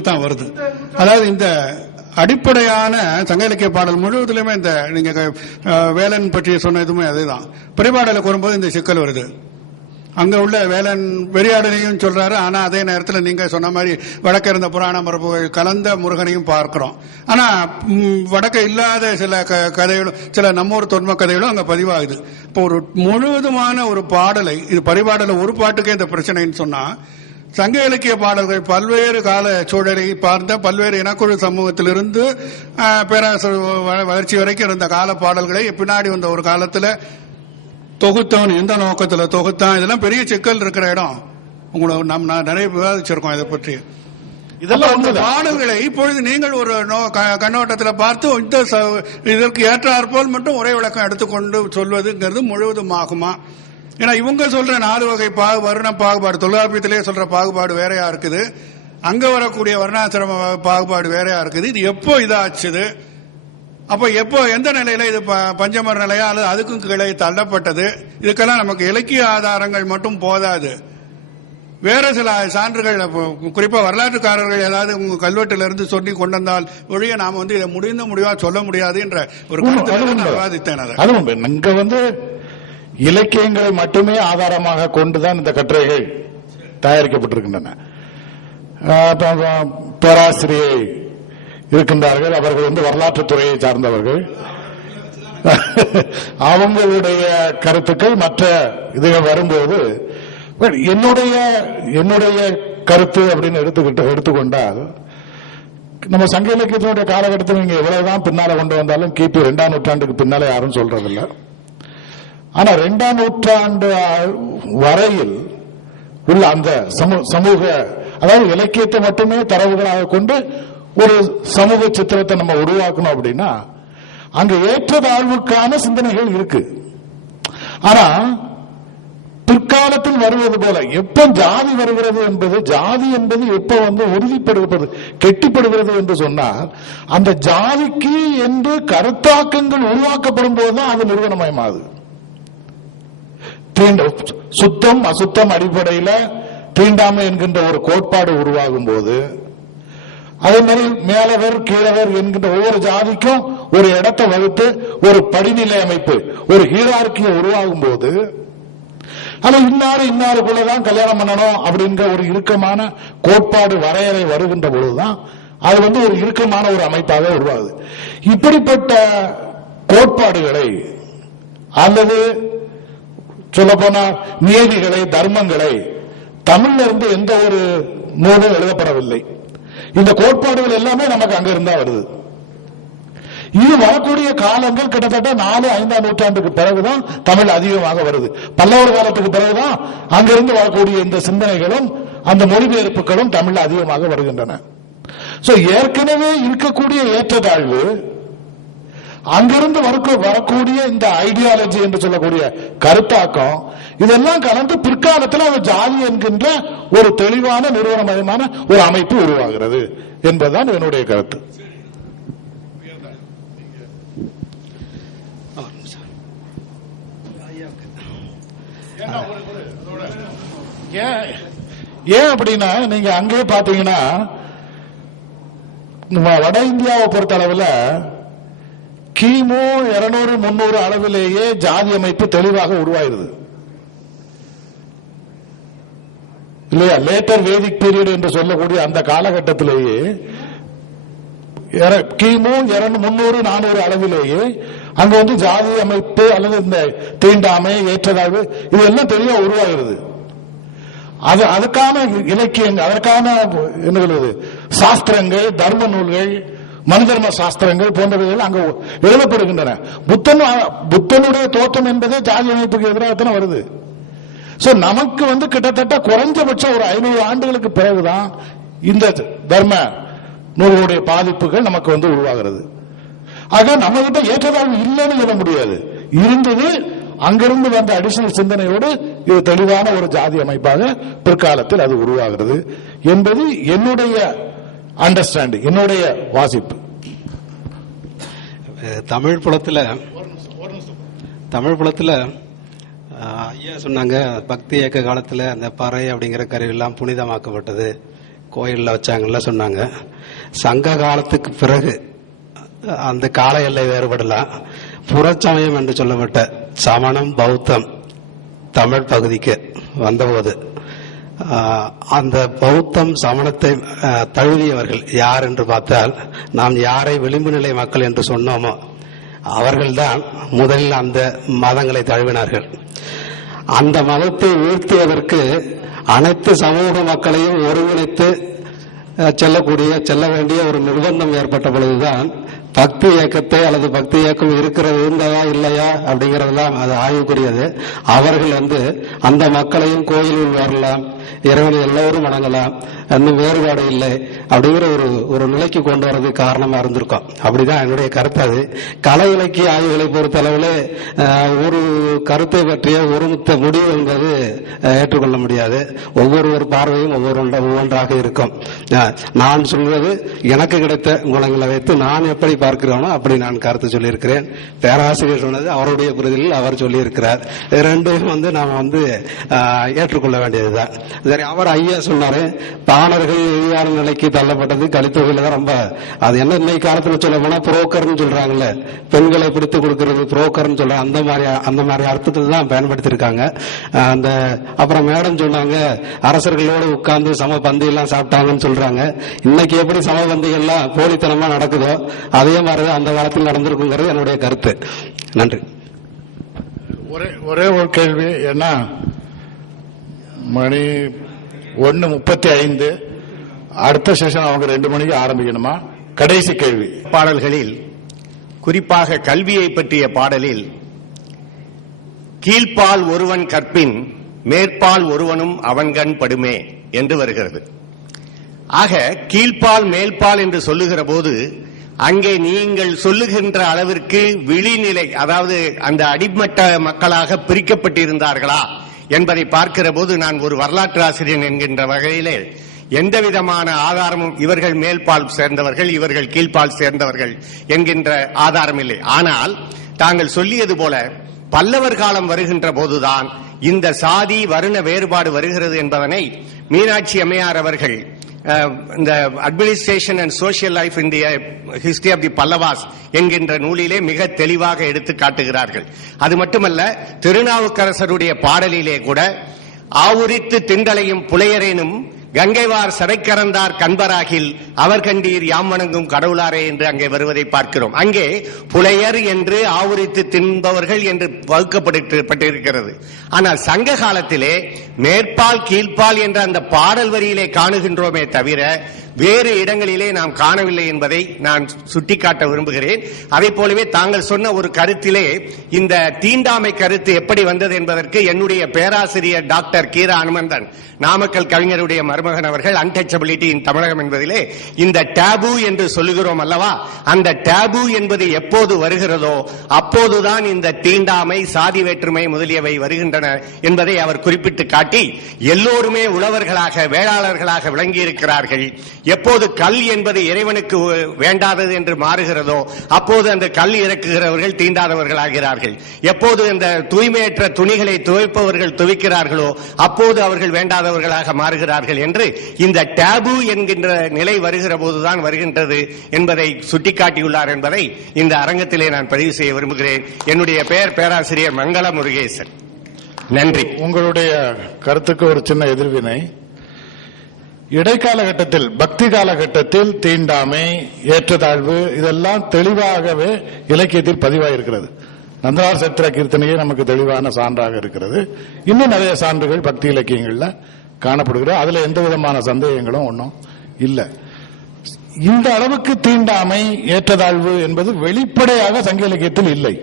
முடிவுக்கு தான் வருது. அதாவது இந்த அடிப்படையான சங்க இலக்கிய பாடல் முழுவதிலுமே இந்த நீங்க வேலன் பற்றி சொன்னதுமே அதுதான். பரிபாடலை கூறும்போது இந்த சிக்கல் வருது. அங்க உள்ள வேலன் வெறியாடனையும் சொல்றாரு, ஆனா அதே நேரத்தில் நீங்க சொன்ன மாதிரி வடக்க இருந்த புராண மரபுகள் கலந்த முருகனையும் பார்க்கிறோம். ஆனா வடக்க இல்லாத சில கதைகளும் சில நம்மூர் தொன்ம கதைகளும் அங்க பதிவாகுது. இப்போ ஒரு முழுவதுமான ஒரு பாடலை, இது பரிபாடல ஒரு பாட்டுக்கே இந்த பிரச்சனைன்னு சொன்னா, சங்க இலக்கிய பாடல்கள் பல்வேறு கால சூழலை பார்த்த பல்வேறு இனக்குழு சமூகத்திலிருந்து பேராசிரியர் வளர்ச்சி வரைக்கும் இருந்த கால பாடல்களை பின்னாடி வந்த ஒரு காலத்துல தொகுத்தவன் எந்த நோக்கத்துல தொகுத்தான், இதெல்லாம் பெரிய சிக்கல் இருக்கிற இடம். உங்களை நம்ம நிறைய விவாதிச்சிருக்கோம் இதை பற்றி. இதெல்லாம் பாடல்களை இப்பொழுது நீங்கள் ஒரு கண்ணோட்டத்தில் பார்த்து இதற்கு ஏற்றாற்போல் மட்டும் ஒரே விளக்கம் எடுத்துக்கொண்டு சொல்வதுங்கிறது முழுவதுமாகுமா? ஏன்னா இவங்க சொல்ற 4 வகை வர்ண பாகுபாடு, தொல்காப்பியத்திலே சொல்ற பாகுபாடு வேறையா இருக்குது, அங்க வரக்கூடிய வர்ணாசிரம பாகுபாடு வேறையா இருக்குது. இது எப்போ இதாச்சுது? அப்ப எப்போ எந்த நிலையில இது பஞ்சமர் நிலையா அல்லது அதுக்கும் கீழே தள்ளப்பட்டது? இதுக்கெல்லாம் நமக்கு இலக்கிய ஆதாரங்கள் மட்டும் போதாது, வேற சில சான்றுகள், குறிப்பா வரலாற்றுக்காரர்கள் ஏதாவது உங்க கல்வெட்டிலிருந்து சொல்லி கொண்டு வந்தால் ஒழிய நாம இதை முடிவா சொல்ல முடியாது என்ற ஒரு விவாதித்தேன். அதுவும் இங்க இலக்கியங்களை மட்டுமே ஆதாரமாக கொண்டுதான் இந்த கட்டுரைகள் தயாரிக்கப்பட்டிருக்கின்றன. பேராசிரியை இருக்கின்றார்கள், அவர்கள் வரலாற்று துறையை சார்ந்தவர்கள். அவங்களுடைய கருத்துக்கள் மற்ற இதுகள் வரும்போது என்னுடைய கருத்து அப்படின்னு எடுத்துக்கொண்டால், நம்ம சங்க இலக்கியத்தினுடைய காலகட்டத்தில் நீங்க எவ்வளவுதான் பின்னால கொண்டு வந்தாலும் கிபி 2ஆம் நூற்றாண்டுக்கு பின்னால யாரும் சொல்றதில்லை. ஆனா 2ஆம் நூற்றாண்டு வரையில் உள்ள அந்த சமூக, அதாவது இலக்கியத்தை மட்டுமே தரவுகளாக கொண்டு ஒரு சமூக சித்திரத்தை நம்ம உருவாக்கணும் அப்படின்னா அங்க ஏற்றதாழ்வுக்கான சிந்தனைகள் இருக்கு. ஆனா பிற்காலத்தில் வருவது போல எப்ப ஜாதி வருகிறது என்பது, ஜாதி என்பது எப்ப உறுதிப்படுவது கெட்டிப்படுகிறது என்று சொன்னால், அந்த ஜாதிக்கு என்று கருத்தாக்கங்கள் உருவாக்கப்படும் போதுதான் அது நிறுவனமயமாகுது. சுத்தம் அசுத்தம் அடிப்படையில் தீண்டாமை என்கின்ற ஒரு கோட்பாடு உருவாகும் போது, அதே மாதிரி மேலவர் கீழவர் என்கின்ற ஒவ்வொரு ஜாதிக்கும் ஒரு இடத்தை வகுத்து ஒரு படிநிலை அமைப்பு, ஒரு ஹீரார்கியை உருவாகும் போது, ஆனா இன்னாருக்குள்ளதான் கல்யாணம் பண்ணணும் அப்படிங்கிற ஒரு இறுக்கமான கோட்பாடு வரையறை வருகின்ற பொழுதுதான் அது ஒரு இறுக்கமான ஒரு அமைப்பாக உருவாகுது. இப்படிப்பட்ட கோட்பாடுகளை அல்லது சொல்ல போனா நியதிகளை, தர்மங்களை தமிழ்ல இருந்து எந்த ஒரு நூலும் எழுதப்படவில்லை. இந்த கோட்பாடுகள் எல்லாமே நமக்கு அங்க இருந்தா வருது. இது வரக்கூடிய காலங்கள் கிட்டத்தட்ட 4-5ஆம் நூற்றாண்டுக்கு பிறகுதான் தமிழ் அதிகமாக வருது. பல்லவர் காலத்துக்கு பிறகுதான் அங்கிருந்து வரக்கூடிய இந்த சிந்தனைகளும் அந்த மொழிபெயர்ப்புகளும் தமிழ் அதிகமாக வருகின்றன. ஏற்கனவே இருக்கக்கூடிய ஏற்றத்தாழ்வு, அங்கிருந்து வரக்கூடிய இந்த ஐடியாலஜி என்று சொல்லக்கூடிய கருத்தாக்கம், இதெல்லாம் கலந்து பிற்காலத்தில் அவர் ஜாதி என்கின்ற ஒரு தெளிவான நிறுவனமயமான ஒரு அமைப்பு உருவாகிறது என்பதுதான் என்னுடைய கருத்து. ஏன் அப்படின்னா, நீங்க அங்கே பாத்தீங்கன்னா வட இந்தியாவை பொறுத்த அளவில் கிமு 200-300 அளவிலேயே ஜாதி அமைப்பு தெளிவாக உருவாயிருது இல்லையா? லேட்டர் வேதிக் பீரியட் என்று சொல்லக்கூடிய அந்த காலகட்டத்திலேயே கிமு 300-400 அளவிலேயே அங்க ஜாதி அமைப்பு அல்லது இந்த தீண்டாமை, ஏற்றதாழ்வு இதெல்லாம் தெளிவா உருவாகிறது. அதுக்கான இலக்கியங்கள், அதற்கான என்ன சொல்வது, சாஸ்திரங்கள், தர்ம நூல்கள், மனுதர்ம சாஸ்திரங்கள் போன்றவைகள் அங்கு எழுதப்படுகின்றன. புத்தனுடைய தோற்றம் என்பதே ஜாதி அமைப்புக்கு எதிராகத்தான் வருது. நமக்கு கிட்டத்தட்ட குறைஞ்சபட்சம் ஒரு 500 ஆண்டுகளுக்கு பிறகுதான் இந்த தர்ம நூல்களுடைய பாதிப்புகள் நமக்கு உருவாகிறது. ஆக நம்ம கிட்ட ஏற்றதாழ்வு இல்லைன்னு சொல்ல முடியாது, இருந்தது. அங்கிருந்து வந்த அடிஷனல் சிந்தனையோடு இது தெளிவான ஒரு ஜாதி அமைப்பாக பிற்காலத்தில் அது உருவாகிறது என்பது என்னுடைய அண்டர்ஸ்டாண்டிங், என்னுடைய வாசிப்பு. தமிழ் புலத்துல ஐயா சொன்னாங்க, பக்தி இயக்க காலத்துல அந்த பறை அப்படிங்கிற கருவெல்லாம் புனிதமாக்கப்பட்டது, கோயிலில் வச்சாங்கல்ல சொன்னாங்க. சங்க காலத்துக்கு பிறகு அந்த கால எல்லை வேறுபடலாம். புறச்சமயம் என்று சொல்லப்பட்ட சமணம் பௌத்தம் தமிழ் பகுதிக்கு வந்தபோது அந்த பௌத்தம் சமணத்தை தழுவியவர்கள் யார் என்று பார்த்தால், நாம் யாரை விளிம்பு நிலை மக்கள் என்று சொன்னோமோ அவர்கள்தான் முதலில் அந்த மதங்களை தழுவினார்கள். அந்த மதத்தை வீழ்த்துவதற்கு அனைத்து சமூக மக்களையும் ஒருங்கிணைத்து செல்ல வேண்டிய ஒரு நிர்பந்தம் ஏற்பட்ட பொழுதுதான் பக்தி இயக்கத்தை அல்லது பக்தி இயக்கம் இருந்ததா இல்லையா அப்படிங்கறதெல்லாம் அது ஆய்வுக்குரியது. அவர்கள் அந்த மக்களையும் கோயிலில் வரலாம், இறைவனை எல்லோரும் வணங்கலாம், இன்னும் வேறுபாடு இல்லை அப்படிங்கிற ஒரு நிலைக்கு கொண்டு வரதுக்கு காரணமா இருந்திருக்கும். அப்படிதான் என்னுடைய கருத்து. அது கலை இலக்கிய ஆய்வுகளை பொறுத்தளவில் ஒரு கருத்தை பற்றிய ஒருமித்த முடிவு என்பது ஏற்றுக்கொள்ள முடியாது. ஒவ்வொரு பார்வையும் ஒவ்வொன்றாக இருக்கும். நான் சொல்வது எனக்கு கிடைத்த குணங்களை வைத்து நான் எப்படி பார்க்கிறோனோ அப்படி நான் கருத்து சொல்லியிருக்கிறேன். பேராசிரியர் சொன்னது அவருடைய புரிதலில் அவர் சொல்லியிருக்கிறார். ரெண்டும் நாம ஏற்றுக்கொள்ள வேண்டியதுதான். சரி, அவர் ஐயா சொன்னாரு பாணர்கள் இழிவான நிலைக்கு தள்ளப்பட்டது கலித்தொகையில தான் ரொம்ப. அது என்ன இன்னைக்கு காலத்துல சொல்ல போனா புரோக்கர்னு சொல்றாங்கல்ல, பெண்களை பிடித்து கொடுக்கறது புரோக்கர்னு சொல்றாங்க. அந்த மாதிரி அர்த்தத்தில் தான் பயன்படுத்திருக்காங்க. அப்புறம் மேடம் சொன்னாங்க அரசர்களோடு உட்கார்ந்து சம பந்தி எல்லாம் சாப்பிட்டாங்கன்னு சொல்றாங்க. இன்னைக்கு எப்படி சம பந்திகள்லாம் போலித்தனமா நடக்குதோ அதே மாதிரிதான் அந்த காலத்தில் நடந்திருக்குங்கிறது என்னுடைய கருத்து. நன்றி. ஒரே ஒரு கேள்வி. என்ன மணி 1:35, அடுத்த செஷன் அவங்க 2 மணிக்கு ஆரம்பிக்கணுமா? கடைசி கேள்வி. பாடல்களில் குறிப்பாக கல்வியை பற்றிய பாடலில் கீழ்ப்பால் ஒருவன் கற்பின் மேற்பால் ஒருவனும் அவன்கண் படுமே என்று வருகிறது. ஆக கீழ்ப்பால் மேல்பால் என்று சொல்லுகிற போது அங்கே நீங்கள் சொல்லுகின்ற அளவிற்கு விழிநிலை, அதாவது அந்த அடிமட்ட மக்களாக பிரிக்கப்பட்டிருந்தார்களா என்பதை பார்க்கிற போது நான் ஒரு வரலாற்று ஆசிரியர் என்கின்ற வகையிலே எந்த விதமான ஆதாரமும் இவர்கள் மேல்பால் சேர்ந்தவர்கள் இவர்கள் கீழ்ப்பால் சேர்ந்தவர்கள் என்கின்ற ஆதாரம் இல்லை. ஆனால் தாங்கள் சொல்லியது போல பல்லவர் காலம் வருகின்ற போதுதான் இந்த சாதி வருண வேறுபாடு வருகிறது என்பதனை மீனாட்சி அம்மையார் அவர்கள் இந்த administration and social life in the history of the Pallavas என்கின்ற நூலிலே மிக தெளிவாக எடுத்து காட்டுகிறார்கள். அது மட்டுமல்ல, திருநாவுக்கரசருடைய பாடலிலே கூட ஆவுரித்து திண்டலையும் புலையரேனும் கங்கைவார் சடைக்கறந்தார் கண்பராகில் அவர் கண்டீர் யாம் வணங்கும் கடவுளாரே என்று அங்கே வருவதை பார்க்கிறோம். அங்கே புலையர் என்று ஆவுரித்து தின்பவர்கள் என்று வகுக்கப்பட்டிருக்கிறது. ஆனால் சங்க காலத்திலே மேற்பால் கீழ்ப்பால் என்ற அந்த பாடல் வரியிலே காணுகின்றோமே தவிர வேறு இடங்களிலே நாம் காணவில்லை என்பதை நான் சுட்டிக்காட்ட விரும்புகிறேன். அதே போலவே தாங்கள் சொன்ன ஒரு கருத்திலே இந்த தீண்டாமை கருத்து எப்படி வந்தது என்பதற்கு என்னுடைய பேராசிரியர் டாக்டர் கீரா அனுமந்தன், நாமக்கல் கவிஞருடைய மருமகன் அவர்கள், அன்டச்சபிலிட்டி இன் தமிழகம் என்பதிலே இந்த டேபு என்று சொல்லுகிறோம் அல்லவா, அந்த டேபு என்பது எப்போது வருகிறதோ அப்போதுதான் இந்த தீண்டாமை சாதி வேற்றுமை முதலியவை வருகின்றன என்பதை அவர் குறிப்பிட்டு காட்டி, எல்லோருமே உழவர்களாக வேளாளர்களாக விளங்கி இருக்கிறார்கள். எப்போது கல் என்பது இறைவனுக்கு வேண்டாதது என்று மாறுகிறதோ அப்போது அந்த கல் இறக்குகிறவர்கள் தீண்டாதவர்கள் ஆகிறார்கள். எப்போது அந்த தூய்மையற்ற துணிகளை துவைப்பவர்கள் துவைக்கிறார்களோ அப்போது அவர்கள் வேண்டாதவர்களாக மாறுகிறார்கள் என்று இந்த டேபு என்கின்ற நிலை வருகிற போதுதான் வருகின்றது என்பதை சுட்டிக்காட்டியுள்ளார் என்பதை இந்த அரங்கத்திலே நான் பதிவு செய்ய விரும்புகிறேன். என்னுடைய பெயர் பேராசிரியர் மங்கள முருகேசன். நன்றி. உங்களுடைய கருத்துக்கு ஒரு சின்ன எதிர்வினை. இடைக்காலகட்டத்தில் பக்தி காலகட்டத்தில் தீண்டாமை ஏற்றத்தாழ்வு இதெல்லாம் தெளிவாகவே இலக்கியத்தில் பதிவாயிருக்கிறது. நந்தனார் சத்திர கீர்த்தனையே நமக்கு தெளிவான சான்றாக இருக்கிறது. இன்னும் நிறைய சான்றுகள் பக்தி இலக்கியங்கள்ல காணப்படுகிறது. அதுல எந்த விதமான சந்தேகங்களும் ஒன்றும் இல்லை. இந்த அளவுக்கு தீண்டாமை ஏற்றத்தாழ்வு என்பது வெளிப்படையாக சங்க இலக்கியத்தில் இல்லை,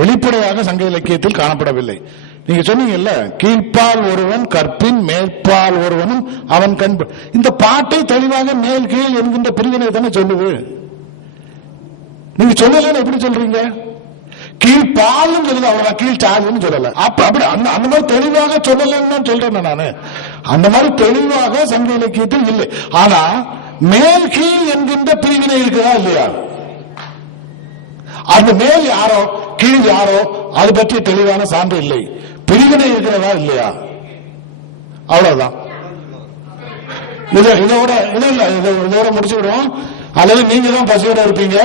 வெளிப்படையாக சங்க இலக்கியத்தில் காணப்படவில்லை. நீங்க சொன்னீங்கல்ல, கீழ்ப்பால் ஒருவன் கற்பின் மேற்பால் ஒருவனும் அவன் கண். இந்த பாட்டை தெளிவாக மேல் கீழ் என்கின்ற பிரிவினை தானே சொல்லுது. நீங்க சொல்லல, எப்படி சொல்றீங்க? கீழ்பாலும் சொல்லுது, அவ்வளவுதான், கீழ் சாலுன்னு சொல்லல. அப்படி அந்த மாதிரி தெளிவாக சொல்லலன்னு சொல்றேன் நானு. அந்த மாதிரி தெளிவாக சங்க இலக்கியத்தில் இல்லை. ஆனா மேல் கீழ் என்கின்ற பிரிவினை இருக்குதா இல்லையா? அந்த மேல் யாரோ கீழ் யாரோ அது பற்றி தெளிவான சான்று இல்லை. பிரிவினை இருக்கிறதா இல்லையா? அவ்வளவுதான். இதோட முடிச்சுக்கிடுவோம். அல்லது நீங்க தான் பசியோட இருப்பீங்க.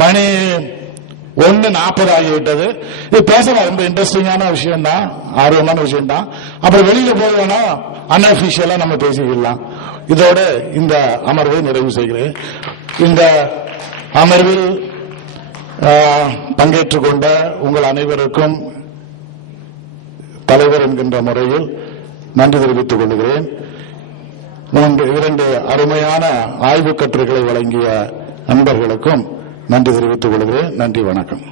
மணி 1:40 ஆகிவிட்டது. இது பேசலாம், ரொம்ப இன்ட்ரெஸ்டிங்கான விஷயம் தான், ஆர்வமான விஷயம் தான். அப்புறம் வெளியில போய் வேணா அன்அபிஷியலா நம்ம பேசிக்கலாம். இதோட இந்த அமர்வை நிறைவு செய்கிறேன். இந்த அமர்வில் பங்கேற்றுக் கொண்ட உங்கள் அனைவருக்கும் தலைவர் என்கின்ற முறையில் நன்றி தெரிவித்துக் கொள்கிறேன். 2 அருமையான ஆய்வுக் கட்டுரைகளை வழங்கிய நண்பர்களுக்கும் நன்றி தெரிவித்துக் கொள்கிறேன். நன்றி, வணக்கம்.